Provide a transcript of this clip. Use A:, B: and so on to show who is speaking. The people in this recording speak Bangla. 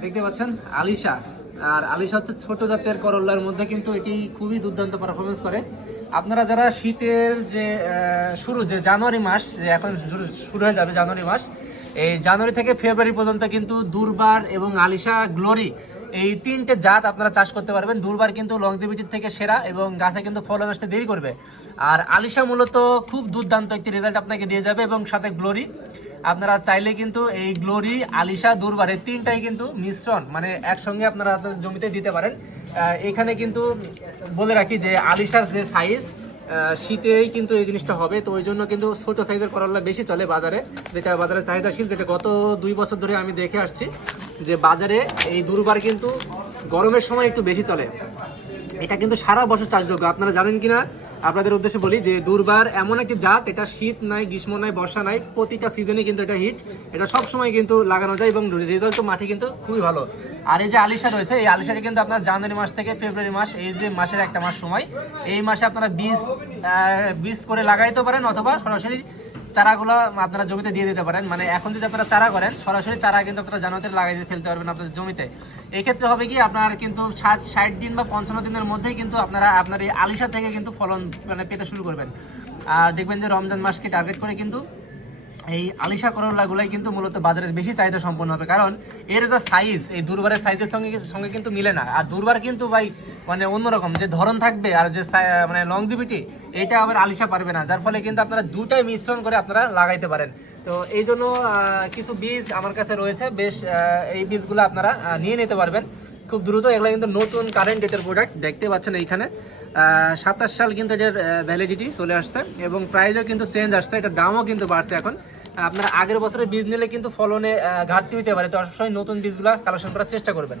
A: দেখতে পাচ্ছেন, আলিশা। আর আলিশা হচ্ছে ছোট জাতের করল্লার মধ্যে কিন্তু এটি খুবই দুর্দান্ত পারফরমেন্স করে। আপনারা যারা শীতের যে শুরু, যে জানুয়ারি মাস, যে এখন শুরু- শুরু হয়ে যাবে জানুয়ারি মাস, এই জানুয়ারি থেকে ফেব্রুয়ারি পর্যন্ত কিন্তু দুর্বার এবং আলিশা গ্লোরি এই তিনটে জাত আপনারা চাষ করতে পারবেন। দুর্বার কিন্তু লংজিভিটির থেকে সেরা এবং গাছে কিন্তু ফলন আসতে দেরি করবে। আর আলিশা মূলত খুব দুর্দান্ত একটি রেজাল্ট আপনাকে দিয়ে যাবে এবং সাথে গ্লোরি আপনারা চাইলে কিন্তু এই গ্লোরি, আলিশা, দুর্বার, এই তিনটাই কিন্তু মিশ্রণ মানে একসঙ্গে আপনারা আপনাদের জমিতে দিতে পারেন। এখানে কিন্তু বলে রাখি যে আলিশার যে সাইজ শীতেই কিন্তু এই জিনিসটা হবে। তো ওই জন্য কিন্তু ছোটো সাইজের করলা বেশি চলে বাজারে, যেটা বাজারে চাহিদাশীল, যেটা গত দুই বছর ধরে আমি দেখে আসছি যে বাজারে এই দুর্বার কিন্তু গরমের সময় একটু বেশি চলে। এটা কিন্তু সারা বছর চাষযোগ্য। আপনারা জানেন কিনা? আপনাদের উদ্দেশ্যে বলি যে দুর্বার এমন একটি জাত, এটা শীত নাই, গ্রীষ্ম নাই, বর্ষা নাই, প্রতিটা সিজনে কিন্তু এটা হিট এটা সব সময় কিন্তু লাগানো যায় এবং রেজাল্ট মাঠে কিন্তু খুবই ভালো। আর এই যে আলিশা রয়েছে, এই আলিশাটি কিন্তু আপনার জানুয়ারি মাস থেকে ফেব্রুয়ারি মাস, এই যে মাসের একটা মাস সময়। এই মাসে আপনারা বীজ বীজ করে লাগাইতে পারেন অথবা সরাসরি চারাগুলো আপনারা জমিতে দিয়ে দিতে পারেন। মানে এখন যদি আপনারা চারা করেন, সরাসরি চারা কিন্তু আপনারা জানুয়ারিতে লাগাই দিয়ে ফেলতে পারবেন আপনাদের জমিতে। এক্ষেত্রে ক্ষেত্রে হবে কি, আপনার কিন্তু ষাট ষাট দিন বা পঞ্চান্ন দিনের মধ্যেই কিন্তু আপনারা আপনার এই আলিশা থেকে কিন্তু ফলন মানে পেতে শুরু করবেন। আর দেখবেন যে রমজান মাসকে টার্গেট করে কিন্তু এই আলিশা করলাগুলাই কিন্তু মূলত বাজারে বেশি চাহিদা সম্পন্ন হবে। কারণ এর যা সাইজ এই দুর্বারের সাইজের সঙ্গে সঙ্গে কিন্তু মিলে না। আর দুর্বার কিন্তু ভাই মানে অন্যরকম, যে ধরন থাকবে আর যে মানে লংজিভিটি এটা আবার আলিশা পারবে না। যার ফলে কিন্তু আপনারা দুটাই মিশ্রণ করে আপনারা লাগাইতে পারেন। তো এই জন্য কিছু বীজ আমার কাছে রয়েছে। বেশ এই বীজগুলো আপনারা নিয়ে নিতে পারবেন। খুব দ্রুত এগুলো কিন্তু নতুন কারেন্ট ডেটের প্রোডাক্ট দেখতে পাচ্ছেন এইখানে। সাতাশ সাল কিন্তু এটার ভ্যালিডিটি চলে আসছে এবং প্রাইসও কিন্তু চেঞ্জ আসছে। এটার দামও কিন্তু বাড়ছে এখন। আপনারা আগের বছরের বীজ নিলে কিন্তু ফলনে ঘাটতি হতে পারে। তো অবশ্যই নতুন বীজগুলা কালেকশন করার চেষ্টা করবেন।